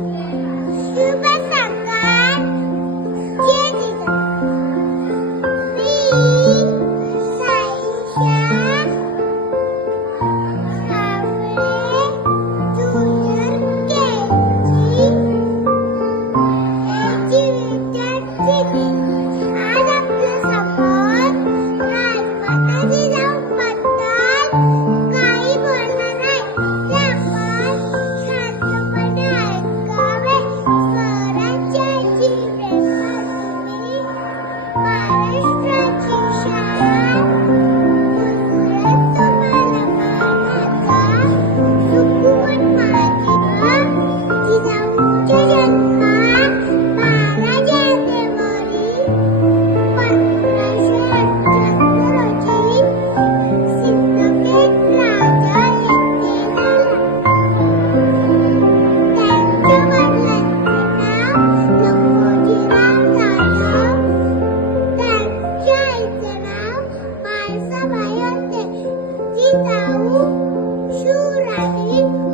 शुभ सकाळ जय जिजाऊ. मी साईशा सावळे junior KG विद्यार्थिनी. आज आपल्या समोर राजमाता जिजाऊबद्दल काही बोलणार आहे. ते आपण शांतपणे ऐकावे. स्वराज्याची प्रेमभूमी, महाराष्ट्राची शान, उजळेल तुम्हाला मानाचा सुखवत माझी जिजाऊंचा जन्म 12 जानेवारी 1578 रोजी सिंदखेड राजा येथे झाला. त्यांच्या वडिलांचे नाव लंबोजीराव जाधव, त्यांच्या आईचे नाव म्हाळसाबाई होते. जिजाऊ शिवराणी